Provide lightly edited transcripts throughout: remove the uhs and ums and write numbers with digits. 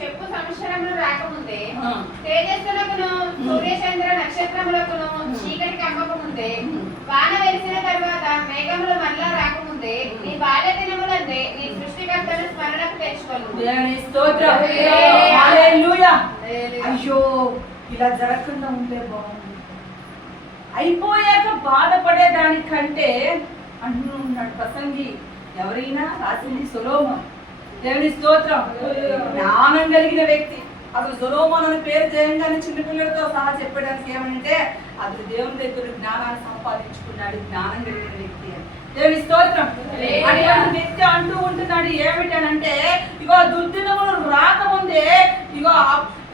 చెప్పు సంవత్సరంలో రాకముందే తేజస్సులకును సూర్యచంద్ర నక్షత్రములకును చీకటి కమ్మకముందే వాన వెలిసిన తర్వాత మేఘములు మరలా రాకముందే నీ బాల్య దినములందే నీ సృష్టికర్తను స్మరణకు తెచ్చుకోను. అయ్యో ఇలా జరగకుండా ఉంటే బాగుంది, అయిపోయాక బాధపడేదానికంటే అంటున్నాడు ప్రసంగి. ఎవరైనా రాసింది సొలొమోను. దేవుని స్తోత్రం. జ్ఞానం కలిగిన వ్యక్తి. అసలు సొలొమోను అనే పేరు జయంగానే చిన్నపిల్లలతో సహా చెప్పడానికి ఏమంటే అతను దేవుని దగ్గర జ్ఞానాన్ని సంపాదించుకున్నాడు, జ్ఞానం కలిగిన వ్యక్తి అని. దేవుని స్తోత్రం. అటువంటి వ్యక్తి అంటూ ఉంటున్నాడు ఏమిటనంటే, ఇగో దుర్దినములు రాకముందే ఇగో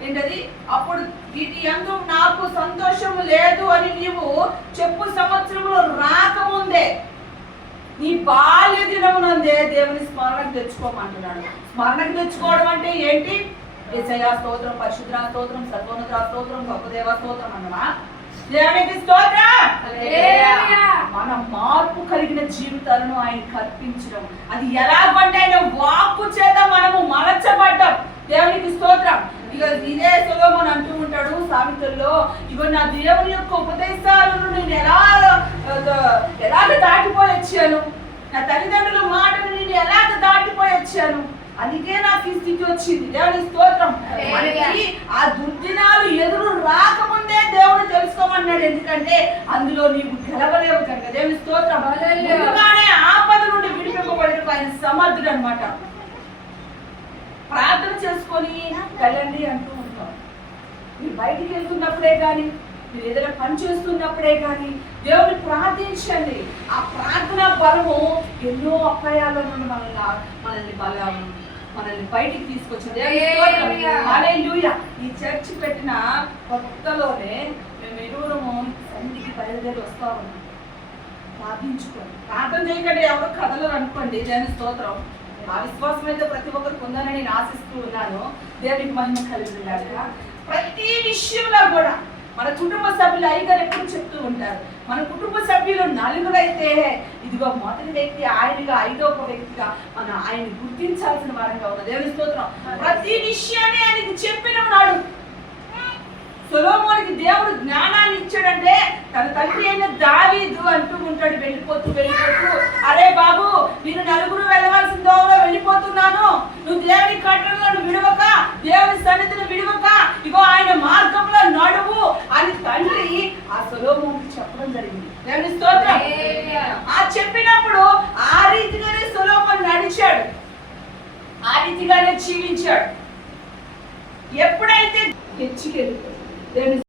ఏంటది, అప్పుడు వీటి యందు నాకు సంతోషము లేదు అని నీవు చెప్పు సంవత్సరములు రాకముందే నీ బాల్య దినమునందే దేవుని స్మరణకు తెచ్చుకోమంటున్నాడు. స్మరణకు తెచ్చుకోవడం అంటే ఏంటి? యేసయ్య స్తోత్రం, పరిశుద్ధ స్తోత్రం, సర్వోన్నత స్తోత్రం, గొప్పదేవ స్తోత్రం అన్నమా? దేవునికి స్తోత్రం. మన మార్పు కలిగిన జీవితాలను ఆయన కల్పించడం, అది ఎలాగంటే ఆయన వాక్కు చేత మనము మలచబడ్డం. దేవునికి స్తోత్రం. ఇక ఇదే సొలొమోను అంటూ ఉంటాడు సామెతల్లో, ఇగో నా దేవుని యొక్క ఉపదేశాలను నేను ఎలాగ దాటిపోయి వచ్చాను, నా తల్లిదండ్రుల మాటను నేను ఎలాగ దాటిపోయి వచ్చాను, అందుకే నాకు ఈ స్థితి వచ్చింది. దేవుని స్తోత్రం. మనకి ఆ దుర్దినాలు ఎదురు రాకముందే దేవుడు తెలుసుకోమన్నాడు. ఎందుకంటే అందులో నీవు గెలవలేవు కనుక. దేవుని స్తోత్రం. ముందుగానే ఆపద నుండి విడిపింపబడిన ఆయన సమర్థుడు అనమాట. ప్రార్థన చేసుకొని వెళ్ళండి అంటూ ఉంటాం. మీరు బయటికి వెళ్తున్నప్పుడే కానీ, మీరు ఏదైనా పని చేస్తున్నప్పుడే కానీ దేవుని ప్రార్థించండి. ఆ ప్రార్థన బలము ఎన్నో అపాయాల నుండి మనల్ని బయటికి తీసుకొచ్చింది. హల్లెలూయా. ఈ చర్చ్ పెట్టిన కొత్తలోనే మేము ఎరువురము సంధికి బయలుదేరి వస్తా ఉన్నాం. ప్రార్థించుకోండి. ప్రార్థన చేయకండి ఎవరు కథలు అనుకోండి. దేవుని స్తోత్రం. ఆ విశ్వాసం అయితే ప్రతి ఒక్కరికి ఉందని నేను ఆశిస్తూ ఉన్నాను. దేవునికి మహిమ కలుగుతుందాక. ప్రతి విషయంలో కూడా మన కుటుంబ సభ్యులు ఐదుగురు ఎప్పుడు చెప్తూ ఉంటారు. మన కుటుంబ సభ్యులు నలుగురు అయితే ఇదిగో మొదటి వ్యక్తి ఆయనగా, ఐదో ఒక వ్యక్తిగా మన ఆయన గుర్తించాల్సిన వారంగా ఉన్న. దేవుని స్తోత్రం. ప్రతి విషయాన్ని ఆయనకి చెప్పిన నాడు సొలొమోనుకి దేవుడు జ్ఞానాన్ని ఇచ్చాడంటే తన తండ్రి అయిన దావీదు అంటూ ఉంటాడు వెళ్ళిపోతూ, అరే బాబు నేను నలుగురు వెళ్ళవలసిన దోవలో వెళ్ళిపోతున్నాను, నువ్వు దేవుని కట్టడలను విడవక, దేవుని సన్నిధిని విడవక, ఇగో ఆయన మార్గంలో నడువు అని తండ్రి ఆ సొలొమోనుకి చెప్పడం జరిగింది. దేవుని స్తోత్రం. ఆ చెప్పినప్పుడు ఆ రీతిగానే సొలొమోను నడిచాడు, ఆ రీతిగానే జీవించాడు. ఎప్పుడైతే హెచ్చుకెళ్ళిపోయాడు దేవుని